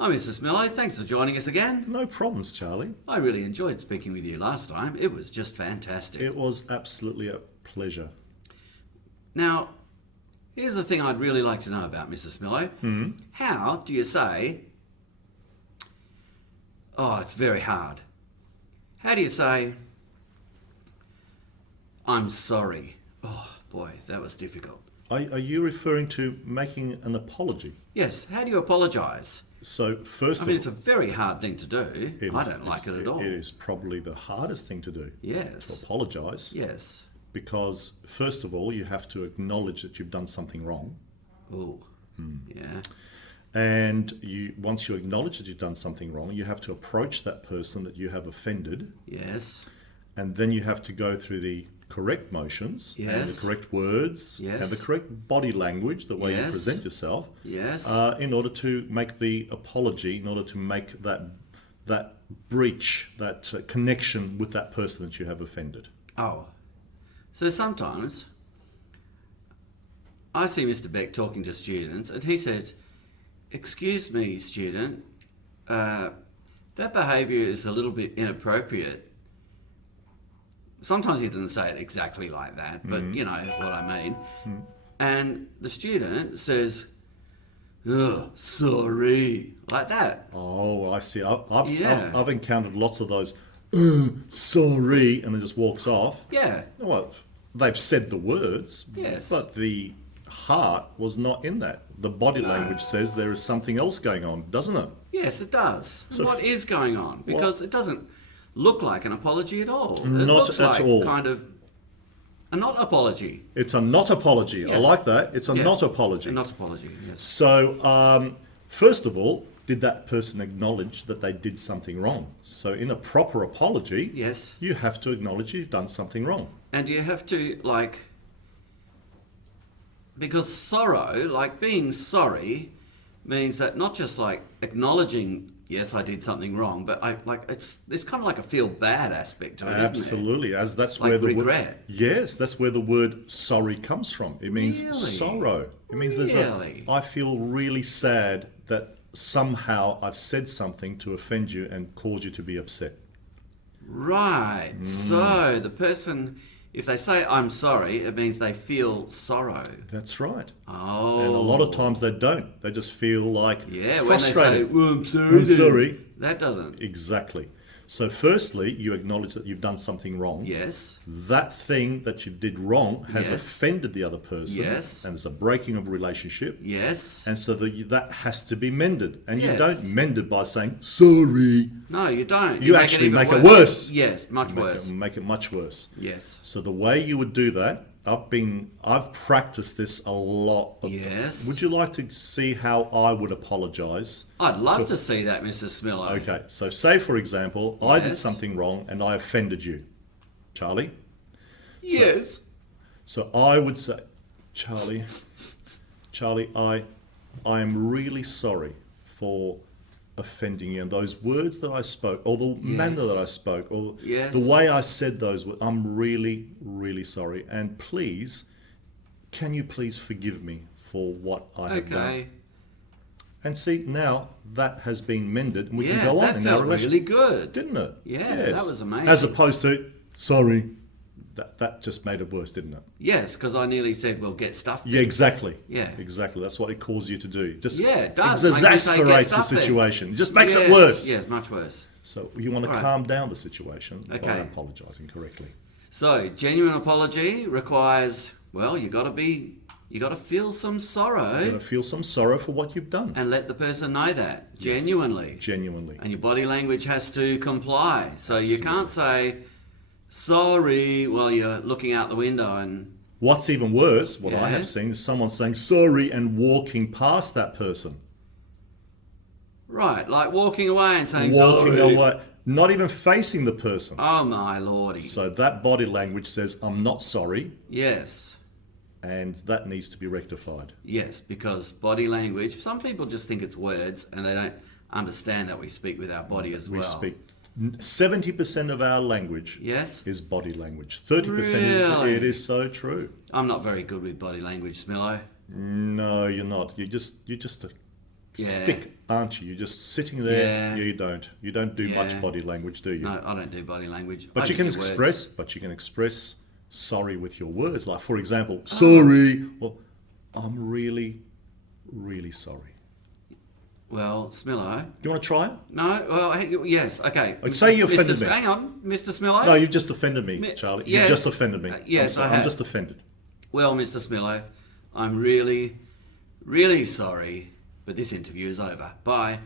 Hi, Mr. Smilo. Thanks for joining us again. No problems, Charlie. I really enjoyed speaking with you last time. It was just fantastic. It was absolutely a pleasure. Now, here's the thing I'd really like to know about, Mr. Smilo. How do you say... Oh, it's very hard. How do you say... I'm sorry? Oh, boy, that was difficult. Are you referring to making an apology? Yes, how do you apologise? So first I mean, it's a very hard thing to do. I don't like it at all. It is probably the hardest thing to do. To Yes. apologise. Yes. Because first of all, you have to acknowledge that you've done something wrong. Oh, yeah. And once you acknowledge that you've done something wrong, you have to approach that person that you have offended. Yes. And then you have to go through the correct motions, and Yes. the correct words, Yes. and the correct body language, the way you Yes. present yourself, Yes. in order to make the apology, in order to make that breach, that connection with that person that you have offended. Oh. So sometimes I see Mr. Beck talking to students and he said, "Excuse me, student, that behaviour is a little bit inappropriate." Sometimes he doesn't say it exactly like that, but you know what I mean. And the student says, "Ugh, sorry," like that. Oh, I see. Yeah. I've encountered lots of those, sorry, and then just walks off. Yeah. Well, they've said the words, Yes. but the heart was not in that. The body language says there is something else going on, doesn't it? Yes, it does. So What is going on? Because it doesn't look like an apology at all. It Not looks at like all. kind of a not apology. It's a not apology. I Yes. like that. It's a Yeah. not apology. A not apology, yes. So, first of all, did that person acknowledge that they did something wrong? So, in a proper apology, Yes. you have to acknowledge you've done something wrong. And you have to, like, because sorrow, like being sorry, means that not just like acknowledging, yes, I did something wrong, but it's kind of like a feel bad aspect to it, isn't it? Absolutely, as that's Like where the regret. word, yes, that's where the word sorry comes from. It means Really? sorrow. It means Really? I feel really sad that somehow I've said something to offend you and caused you to be upset. Right. So the person, if they say I'm sorry, it means they feel sorrow. That's right. Oh. And a lot of times they don't. They just feel like Yeah, when they say, frustrated. "Well, I'm sorry," I'm then sorry. that doesn't. Exactly. So firstly, you acknowledge that you've done something wrong. Yes. That thing that you did wrong has Yes. offended the other person. Yes. And there's a breaking of relationship. Yes. And so that has to be mended. And you Yes. don't mend it by saying, sorry. No, you don't. You make actually even make it worse. Yes, much worse. Make it much worse. Yes. So the way you would do that, I've practiced this a lot. Yes. Would you like to see how I would apologize? I'd love to see that, Mr. Smilo. Okay, so say for example, I did Yes. something wrong and I offended you, Charlie. Yes. So I would say, Charlie, I am really sorry for offending you. And those words that I spoke, or the manner that I spoke, or Yes. the way I said those words, I'm really, really sorry. And please, can you please forgive me for what I have done? Okay. And see, now that has been mended, and we Yeah, can go on that in our felt relationship. really good. Didn't it? Yeah, that was amazing. As opposed to, sorry, that just made it worse, didn't it? Yes, because I nearly said, "Well, get stuff." Yeah, exactly. Yeah. Exactly. That's what it calls you to do. Just Yeah, it does. Make you say, "Get exasperates the stuff then." situation. It just makes it Yes, worse. Yes, much worse. So you want to Right. calm down the situation by Okay. apologising correctly. So, genuine apology requires, well, you got to feel some sorrow You're going to feel some sorrow for what you've done. and let the person know that genuinely. Genuinely. And your body language has to comply. So you can't say sorry while you're looking out the window and What's even worse, what I have Yes. seen, is someone saying sorry and walking past that person. right, like walking away and saying Walking sorry. away. Not even facing the person. Oh my lordy. So that body language says, I'm not sorry, Yes. and that needs to be rectified. Yes, because body language, some people just think it's words and they don't understand that we speak with our body as well. We speak 70% of our language Yes? is body language. 30% Really? it is so true. I'm not very good with body language, Smilo. No, you're not. You're just a stick, aren't you? You're just sitting there. Yeah. You don't do much Yeah. body language, do you? No, I don't do body language. I But you just can do words. express. But you can express sorry with your words. Like, for example, sorry. Well, I'm really, really sorry. Well, Smilo. Do you want to try it? No, well, yes, okay. Say you offended me. Hang on, Mr. Smilo. No, you've just offended me, Charlie. yes. You've just offended me. Yes, I I'm have. just offended. Well, Mr. Smilo, I'm really, really sorry, but this interview is over. Bye.